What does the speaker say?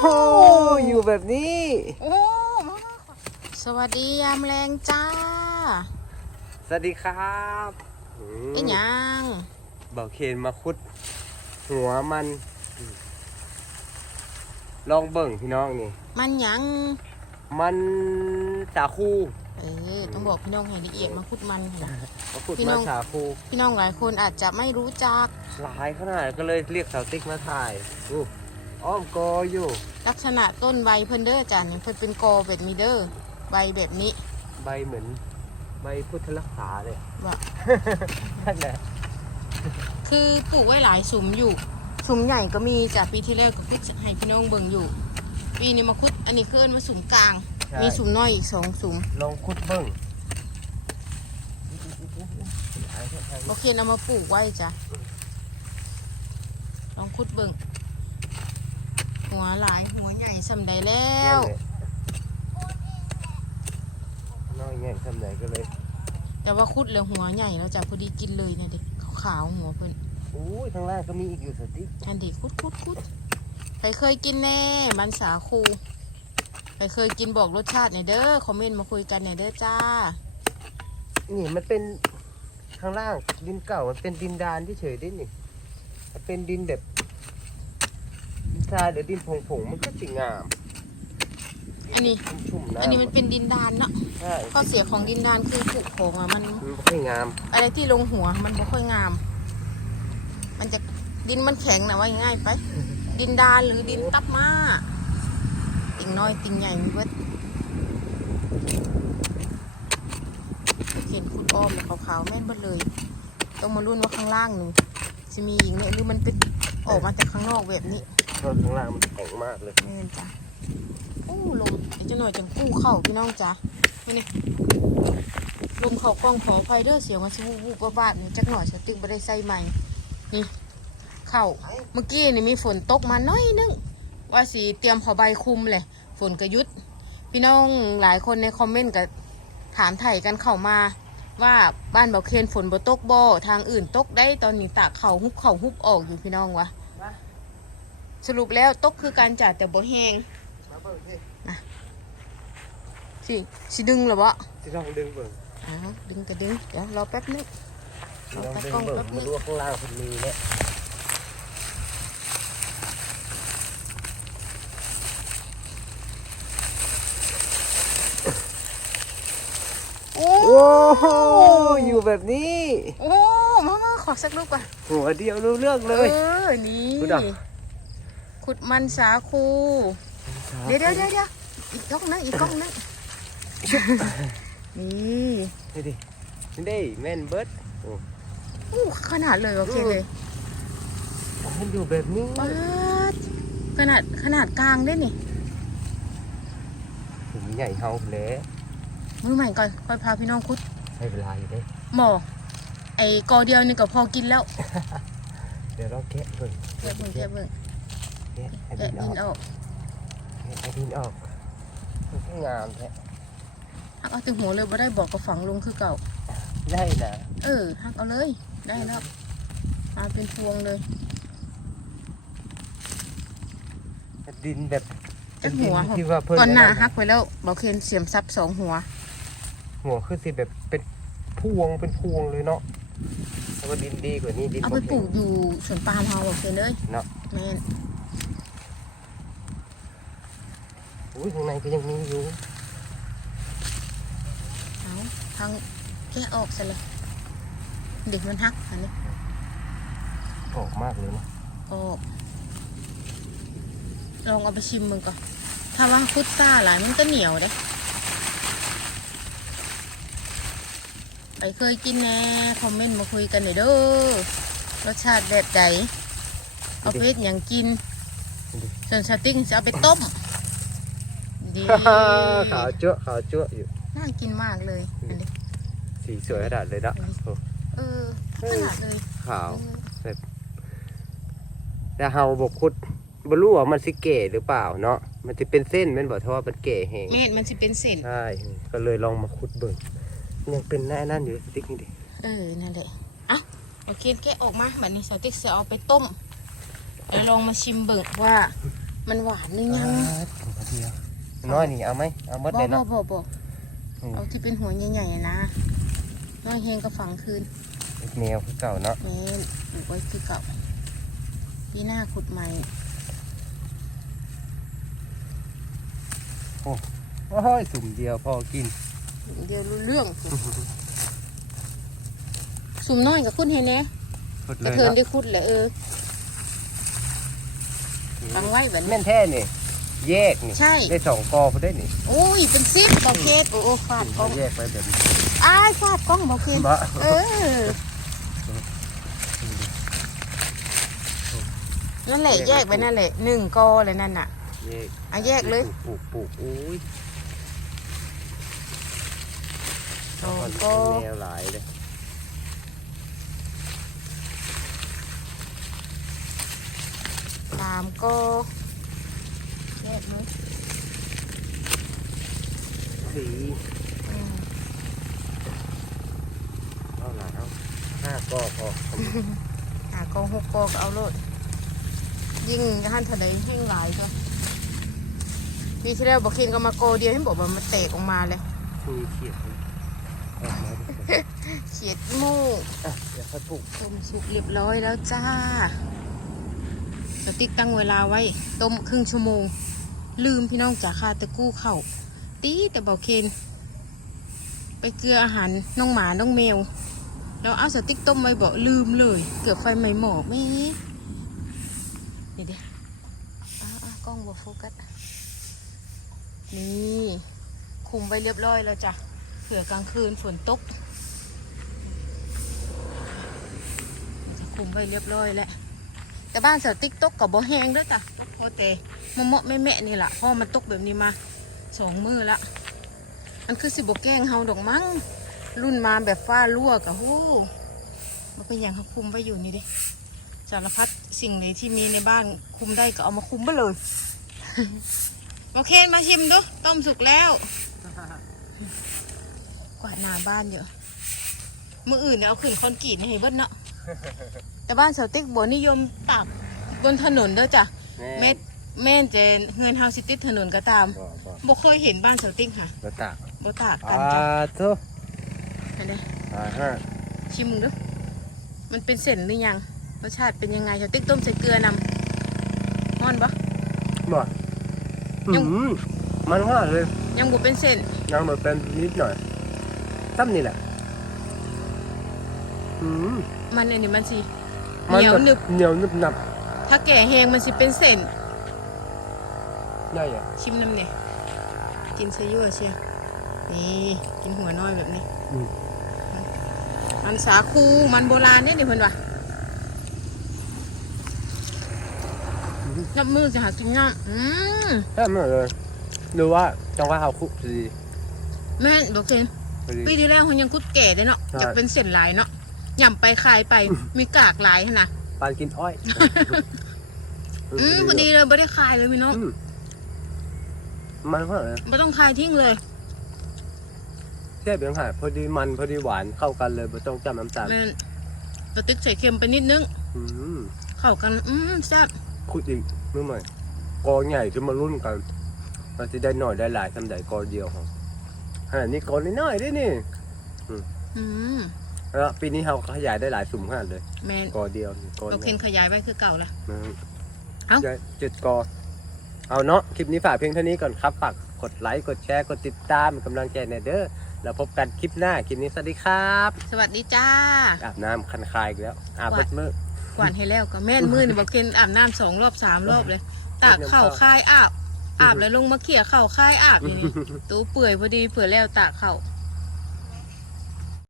โห อยู่แบบนี้โอ้มาสวัสดียามแรงจ้า สวัสดีครับอืมไอ้หยังเบาเคนมาคุด หัวมันอืมลองเบิ่งพี่น้องนี่ มันหยัง มันสาคู เออต้องบอกพี่น้องให้ละเอียดมาคุดมันค่ะ มาคุดพี่น้มาอง สาคู พี่น้องหลายคนอาจจะไม่รู้จัก หลายขนาดก็เลยเรียกสาวติ๊กมาถ่ายดู อ้อมกออยู่ ลักษณะต้นใบเพิ่นเด้อจ้ะนี่เพิ่นเป็นกอแบบนี้เด้อใบแบบนี้ใบเหมือนใบพุทธรักษาเลยว่านั่นแหละคือปลูกไว้หลายสุมอยู่สุมใหญ่ก็มีจ้ะปีที่แล้วก็คุดให้พี่น้องเบิ่งอยู่ ปีนี้มาคุดอันนี้คือเอิ้นว่าสุมกลาง มีสุมน้อยอีกสองสุมลองคุดเบิ่งโอเคเอามาปลูกไว้จ้ะลองคุดเบิ่ง หัวหลายหัวใหญ่สำใดแล้วน้อยแง่ทำไหนก็เลย แต่ว่าคุดแล้วหัวใหญ่แล้วจ้ะพอดีกินเลยนะเด็กขาวๆหัวเพิ่นอุ้ยข้างล่างก็มีอีกอยู่สติ๊กอันเด็กคุดคุดคุดใครเคยกินแน่มันสาคูใครเคยกินบอกรสชาติหน่อยเด้อคอมเมนต์มาคุยกันหน่อยเด้อจ้า นี่มันเป็นข้างล่างดินเก่ามันเป็นดินดานที่เฉยๆดินี่มันเป็นดินแบบดิน ทรายหรือดินผงๆมันก็สิงามอันนี้ ชุ่มๆอันนี้มันเป็นดินดานเนาะใช่ข้อเสียของดินดานคือปลูกของอะมัน มันไม่ค่อยงามอะไรที่ลงหัวมันไม่ค่อยงาม มันจะดินมันแข็งนะว่าง่ายไป ดินดานหรือดินตับมาติ่งน้อยติ่งใหญ่มีเบิดเห็นขุดอ้อมเลยขาวๆแม่นเบิดเลย ต้องมารุ่นว่าข้างล่างหนึ่งจะมีอีกเนี่ยหรือมันเป็นออกมาแต่ข้างนอกแบบนี้ เพราะข้างล่างมันแข็งมากเลยแม่นจ้ะโอ้ลมไอ้เจ้าหน่อยจังกู้เข้าพี่น้องจ้ะนี่นี่ลมเข้ากล้องขอไฟเดอร์เสียงมันชิวูบๆบ้าบๆนี่ยจักหน่อยสตึกบ่ได้ใส่ใหม่นี่เข้าเมื่อกี้นี่มีฝนตกมาน้อยนึงว่าสีเตรียมพอใบคุมเลยฝนกระยุด พี่น้องหลายคนในคอมเมนต์ก็ถามไถ่กันเข้ามาว่าบ้านเบาเคนฝนบ่ตกบ่ทางอื่นตกได้ตอนนี้ตากเขาฮุบเขาฮุบออกอยู่พี่น้องวะ สรุปแล้วตกคือการจัดแต่บ่แห้งมาเบิ่งสิสิสิดึงเหรอวะสิลองดึงเบิ่งอ้าวดึงก็ดึงเดี๋ยวรอแป๊บนึงสิลองดึงเบิ่งมาดูว่าข้างล่างมันมีเนี่ยโอ้โอ้โหอยู่แบบนี้ โอ้มามาขอสักลูกก่อนหัวเดียวรู้เรื่องเลยเออนี่ดูดอก ขุดมันสาคูเดี๋ยวเดี๋ยวเดี๋ยวอีกกล้องนึงอีกกล้องนึงนี่นี่ดินี่ดิแม่นเบิร์ดโอ้ขนาดเลยโอเคเลยมันอยู่แบบนี้ขนาดขนาดกลางได้นี่ถึงใหญ่เฮาเลยมือใหม่ก่อนค่อยพาพี่น้องคุดใช้เวลาอยู่ด้หมอไอ้กอเดียวนี่ก็พอกินแล้ว เดี๋ยวเราแกะเบิ่งแกะเบิ่งแกะเบิ่ง แกะให้แกดินออกออกดินออกมันก็งามแท้หักเอาถึงหัวเลยบ่ได้บอกกับฝังลงคือเก่า ได้นะเออหักเอาเลย ได้แล้วมาเป็นพวงเลยดินแบบจักหัวเป็นดินที่ว่าเพิ่นก่อนหน้าหักไปแล้วบอกเคนเสียมซับสองหัว หัวคือสิแบบเป็นพวงเป็นพวงเลยเนาะแต่ว่าดินดีกว่านี้ดินเอาไปปลูกอยู่สวนปาล์มเฮาบอกเคนเลยเนาะแม่น อุ้ยข้างในก็ยังมีอยู่เอาทางแกะออกซะเลยเด็กมันหักอันนี้ออกมากเลยเนาะออกลองเอาไปชิมมึงก่อนถ้าว่าคุดซ่าหลายมันก็เหนียวเด้ไปเคยกินแน่คอมเมนต์มาคุยกันหน่อยเด้อรสชาติแบบใดเอาไปเฮ็ดหยังกิน ส่วนสติ๊กจะเอาไปต้ม ดีขาวจั่วขาวจั่วอยู่ น่ากินมากเลยอันนี้สีสวยขนาดเลยเนาะโอ้เออขนาดเลยขาวเออแต่เฮาบกคุดบ่รู้ว่ามันสิเก๋หรือเปล่าเนาะมันจะเป็นเส้นแม่นบ่เพราะว่ามันเก๋แหงเม็ดมันสิเป็นเส้นใช่ก็เลยลองมาคุดเบิ่งยังเป็นหน้านั่นอยู่สติ๊กนี่ดิเออนั่นแหละอะโอเคแกะออกมาแบบนี้สติ๊กจะเอาไปต้มแล้วลองมาชิมเบิ่งว่า มันหวานหรือยัง น้อยนี่เอาไหมเอาหมดบ่เลยบ่เนาะบ่บ่อืมเอาที่เป็นหัวใหญ่ๆอะนะน้อยแหงก็ฝังคืนแมวคือเก่าเนาะแม่ปลูกไว้คือเก่าพี่หน้าขุดใหม่โอ้ยสุ่มเดียวพอกินเดี๋ยวรู้เรื่องสุ่มน้อยกับขุดเห็นแน่หมดกเลระยเทินเนาะได้ขุดแหละเออฟังไว้แบบนี้แม่นแท้นี่ แยกนี่ใช่ ได้สองกอพอได้นี่โอ้ยเป็นซิปบอเคสโอ้โอ้ฟาดกล้องแยกไปแบบนี้อ้ายฟาดกล้องบอเคสบะเออนั่นแหละแยกไปนั่นแหละหนึ่งกอเลยนั่นน่ะแยกอะแยกเลยปลูกปลูกอุ้ยสองมันกอแนวหลายเลยสามกอแยกเลย สีอืมเอาหลายเอาห้ากอพอหากอหกกอก็เอาโลด ยิ่งหันทะเลแห้งหลายก็ปีที่แล้วบอกเคนก็มาโกอเดียวให้บอกว่ามันแตกออกมาเลยมีเขียดเลยออกมาดิเขียดขี้มูกอะเดี๋ยวค่อยปลูกต้มสุกเรียบร้อยแล้วจ้าสติ๊กตั้งเวลาไว้ ต้มครึ่งชั่วโมง ลืมพี่น้องจ่าคาตะกู้เข่าตีแต่บอกเคนไปเกลืออาหารน้องหมาน้องแมวแล้วเอาสติ๊กต้มไว้บอกลืมเลย เกือบไฟไหม้หมอกแม่นี่เดี๋ยวอ้ากล้องบอกโฟกัสนี่คุมไว้เรียบร้อยแล้วจ้ะเผื่อกลางคืนฝนตกคุมไว้เรียบร้อยแล้วแต่บ้านเสาติ๊กตกกับบ่แห้งด้วยจ้ะตกโคเต มะเมาะแม่แม่ๆนี่แหละเพราะมันตกแบบนี้มาสองมือละมันคือสิบกแกล้งเฮาดอกมั้งรุ่นมาแบบฟ้ารั่วกับฮู้มันเป็นอย่างเขาคุมไว้อยู่นี่เดิสารพัดสิ่งเลยที่มีในบ้านคุมได้ก็เอามาคุมไปเลยโอเคมาชิมดูต้มสุกแล้ว กวาดหน้าบ้านเยอะมืออื่นเนี่ยเอาขึ้นคอนกรีตให้เบิดเนาะแต่บ้านเสาติ๊กบ่นิยมตากบนถนนเด้อจ้ะแม่ แม่นจะเงินเฮาสิติดถนนก็ตามบ่บ่บ่เคยเห็นบ้านเสาติ๊กค่ะแล้วตากบ่ตากกัอ่านจ้ะทุอันนี้อ่าห้าชิมมึงเด้อมันเป็นเส้นหรือยังรสชาติเป็นยังไงเสาติ๊กต้มใส่เกลือนำฮ้อนปะบ่ยัอืง มมันว่าเลยยังบ่เป็นเส้นยังแบบเป็นนิดหน่อยตั้มนี่แหละอืมมันอันนี้มันสิมัเหนียวแบบหนึบ เหนียวนึบหนับถ้าแก่แห้งมันสิเป็นเส้น ได้อะชิมน้ำเนี่ยกินซะเยอะเชียวนี่กินหัวน้อยแบบนี้ อืมมันสาคูมันโบราณเนี่ยนี่เพิ่นว่านับมือจะหากินง่ายอืมแค่ไม่เลยดูว่าจังหวะเอาคุกพอดีแม่นบอกเซนพอดีปีที่แล้วเขายังกุดแก่เลยเนาะใช่จะเป็นเส้นหลายเนาะย่ำไปคายไปมีกากหลายขนาดปานกินอ้อย อืมพอดีเลยไม่ได้คายเลยพี่น้องอื มมันว่าเลยไม่ต้องคายทิ้งเลยแค่เบียงหายพอดีมันพอดีหวานเข้ากันเลยไม่ต้องจำน้ำตาลแม่นตะติ๊กใส่เค็มไปนิดนึง อืมเข้ากัน อืมแซ่บขุดอีกเมื่อใหม่กอใหญ่ที่มารุ่นกันมันจะได้หน่อยได้หลายทำใหญ่กอเดียวของฮะนี่กอน้อยๆด้วยนี่อืมแล้วปีนี้เราขยายได้หลายสุ่มขนาดเลยแม่นกอเดียวนี่กอเราใหเค็ญ่นขยายไว้คือเก่าละนะเอ้าได้เจ็ดกอ เอาเนาะคลิปนี้ฝากเพียงเท่านี้ก่อนครับฝากกดไลค์กดแชร์กดติดตามเป็นกำลังใจในอยเด้อแล้วพบกันคลิปหน้าคลิปนี้สวัสดีครับสวัสดีจ้าอาบน้ำคันคายอีกแล้วอาบเบิดมือกวาดให้แล้วก็แม่นมือนี่บอกเคนอาบน้ำสองรอบสามรอบเลยตากเข่าคายอาบอาบแล้วลงมาเขี่ยเข่าคายอาบอย่างนี้ตัวเปื่อยพอดีเผื่อแล้วตากเข่าอ